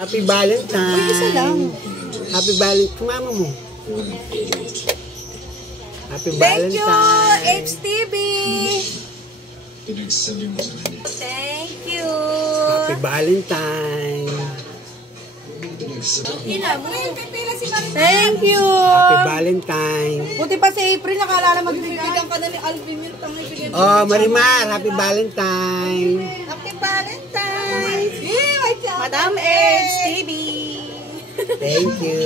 Happy Valentine. Uy, isa lang. Happy Valentine. Mama mo. Happy Thank you, Valentine. HTV. Thank you. Happy Valentine. Thank you. Happy Valentine. Buti pa si April nakalala magbigay. Bigyan ka na ni Alvin yung tangay bigyan. Oh, Marimar, Happy Valentine. Happy Valentine's. Madam HTV. Thank you.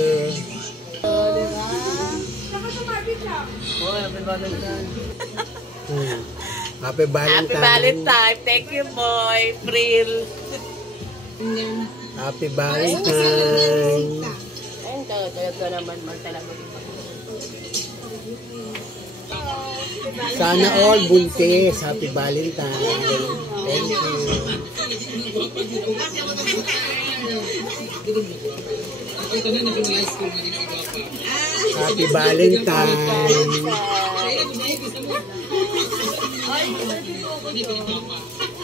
Happy Valentine. Happy Valentine. Thank you, boy. April. Happy Valentine. Ayun, talaga naman magtalaga. Sana all buntis. Happy Valentine. Thank you. Happy Valentine.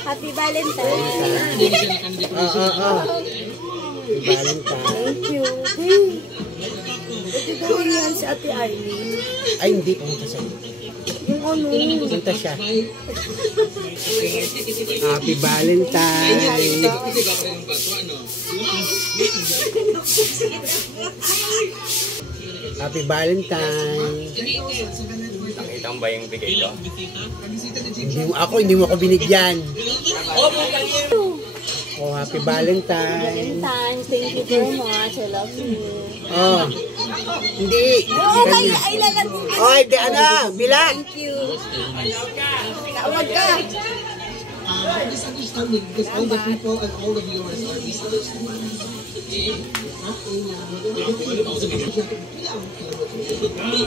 Happy Valentine. Happy Valentine. Thank you. Ito ko yan si Ate Arlene. Ay, hindi. Pumunta siya. Yung ano. Pumunta siya. Happy Valentine. Happy Valentine. Nakita mo ba yung bigay ko? Hindi mo ako binigyan. Oh, Happy Valentine. Valentine's, thank you very much. I love you. Oh. Hindi. Okay, ay lalatin. Oh, hindi. Ano? Bilang. Thank you. Tawag ka. Misunderstanding because all the people and all the viewers are misunderstanding.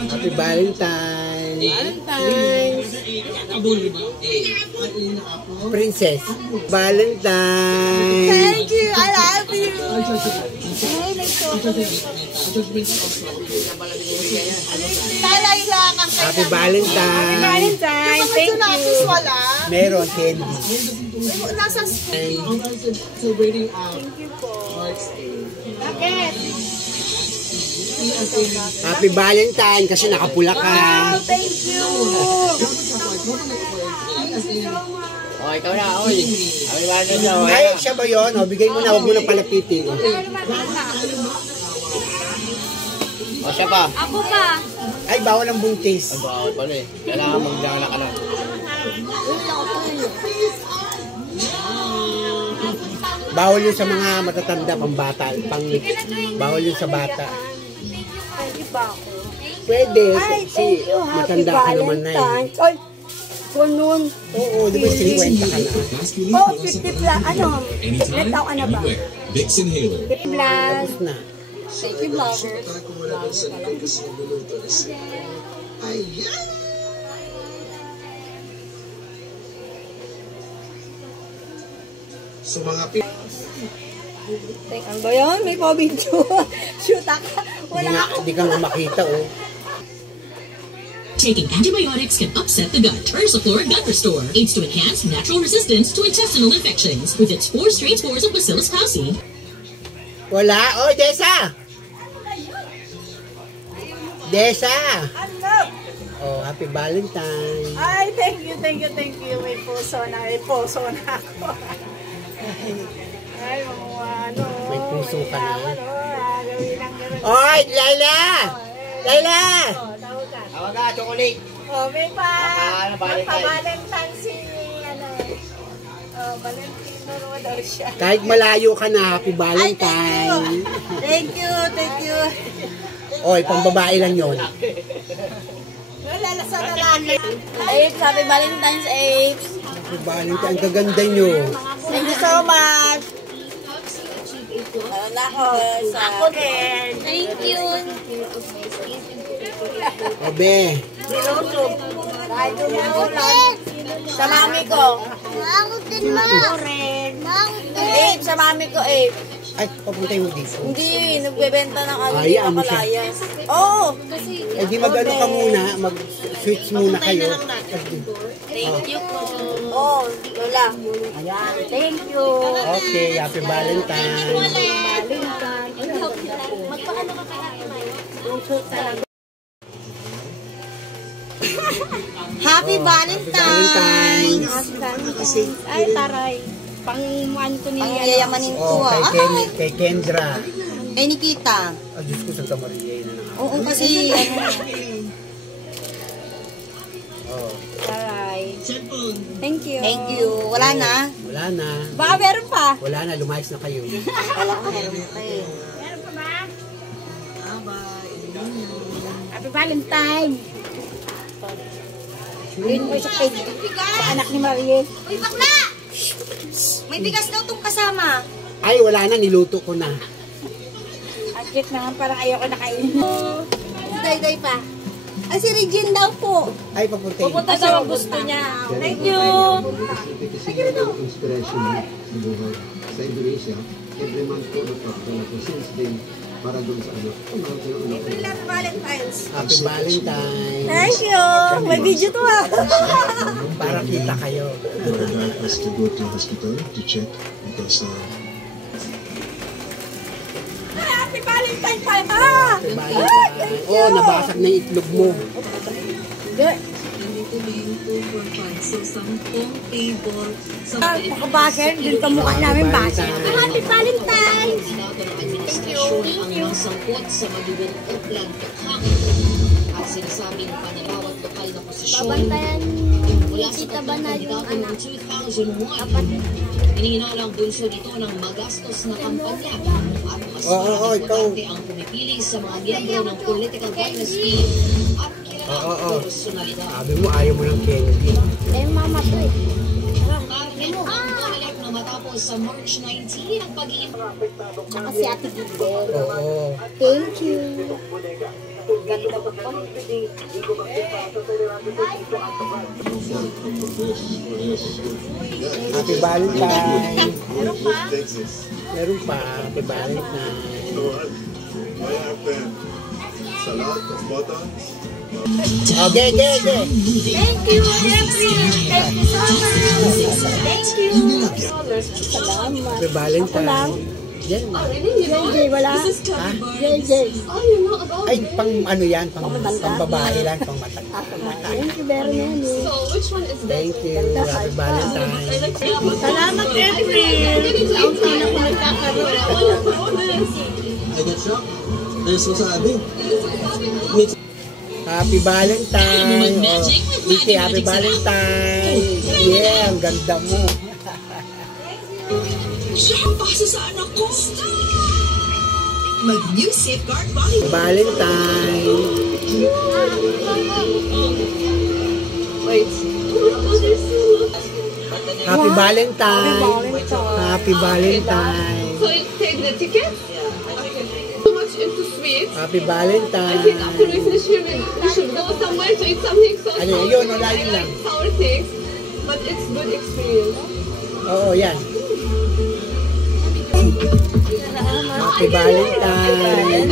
Happy Valentine. Valentine's. Princess. Valentine. Thank you. I love you. Talay lang ang Happy Valentine. Valentine's. Thank you. Wala. Meron candy. Nasa Celebrating Thank you po. Hearts Day. Bakit? Happy Valentine kasi nakapula ka. Thank you. Oh, ikaw na, oy. Happy Valentine. Ay, siya ba yun? O, bigay mo na. Huwag mo na palapitin. O, O, siya pa. Ako pa. ay, bawal ang buntis. Ang bawal pala eh. Kailangan magdala ka na. Bawal yun sa mga matatanda, pambata. Bawal yun sa bata. Pwede ba ako? Pwede. Ay, Kasi thank you. Happy matanda ka naman na eh. Valentine's. Ay, ganun. Oo, di ba 50 ka na? Oh, 50 plus. Ano? Ilan taon ka na ba? Vicks Inhaler. 50 plus. Tapos na. Thank you, vloggers. Ayan! So mga Teka, ano ba yun? May pa-video. Shoot ako. Wala ako. Hindi ka nga makita, oh. Taking antibiotics can upset the gut. Ursiflora Gut Restore aids to enhance natural resistance to intestinal infections with its 4 straight spores of Bacillus pauci. Wala. Oh, Desa! Desa! Ano? Oh, Happy Valentine. Ay, thank you. May puso na ako. Ay, mga ano. May puso ka na. Gawin lang gano'n. Oy, Laila! Laila! Tawag ka. Tawag ka, chocolate. May Ano, Valentine? Valentine si, Valentino daw siya. Kahit malayo ka na, Happy Valentine. Thank you. Oy, pambabae lang yun. Wala na sa lalaki. Apes, happy Valentine's, Apes. Happy Valentine, ang gaganda nyo. Thank you so much. Ako din. Thank you. Obe. Niluto. Kahit umuulan. Sa mami ko. Ako din, ma. Abe, sa mami ko, Abe. Ay, papuntay mo dito. Hindi, nagbebenta ng ano, Ay, hindi amo siya. makalayas. Oo. Eh, di mag-ano ka muna, mag-switch muna kayo. Thank you po. Oo, Lola. Ayan, thank you. Okay, Happy Valentine. Happy Valentine's! Valentine's. Ay, taray. Pang-ano to niya. Pang-yayamanin to, Oh, kay Kendra. Kay Nikita. Oh, Diyos ko, Santa Maria na nga. Oo, kasi, Oh, taray. Thank you. Thank you. Wala na? wala na. Baka meron pa. Wala na, lumayas na kayo. Wala pa, meron pa eh. Happy Valentine! Yun mo sa kay sa anak ni Mariel. Uy, bakla! May bigas daw itong kasama. Ay, wala na, niluto ko na. Ang cute naman, parang ayoko na kainin. Day pa. Ay, si Regine daw po. Ay, papunta. Pupunta daw ang gusto niya. Thank you! Inspiration sa buhay. Sa Indonesia, every month po nagpapakala ko since then para doon sa ano. Happy Valentine's. Happy Valentine. Thank you! May video to ah. Para kita kayo. Our dad has to go to hospital to check because Happy Valentine pa! Happy Valentine. Oh, nabasag na yung itlog mo. Good. Pakabasher, din pa mukha namin basher. Happy Valentine! Thank you. Ang masangkot sa madugong upland tukhang at sinasabing panalawat lokal na posisyon mula sa tatlong kandidato noong 2001. Hinihinalang bunso nito ng magastos na kampanya at mas importante ang pumipili sa mga miyembro ng political dynasty at kilalang personalidad. Sabi mo, ayaw mo ng candy. Eh, mama to eh. Target ang COMELEC na matapos sa March 19 ang pag-iimbang. Tsaka si Ate Bidel. Oo. Thank you. Ganda po po. Happy Valentine. Meron pa? Meron pa. Happy Valentine. Okay. Thank you, Jeffrey. Thank you so much. Thank you. Salamat. Happy Valentine. Yan. JJ, wala? Ha? JJ. Ay, pang ano yan? Pang babae lang, pang matanda. Thank you very much. Thank you. Happy Valentine. Salamat, Jeffrey. Ang sana ko nagkakaroon. I got shocked. There's wasabi. Happy Valentine. Oh, Vicky, happy Valentine. Yeah, ang ganda mo. Siya ang pasa sa anak ko. Mag-new safeguard body. Valentine. Happy Valentine. Happy Valentine. So you take the ticket? Too much into sweets. Happy I Valentine. think after we finish here, we should go somewhere to eat something so Ano yun? Wala yun lang. sour things. But it's good experience. Oo, yan. Happy Valentine.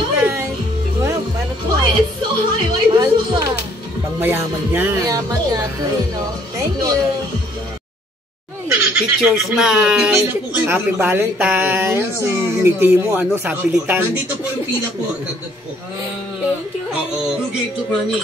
Wow, para to. Why it's so high? Why is it so high? Pang mayaman niya. Mayaman nga to eh, no? Thank you. Pictures man. Happy Valentine. Ngiti mo, ano, sa pilitan. Nandito po yung pila po. Thank you. Oo. Blue Gate to Granny.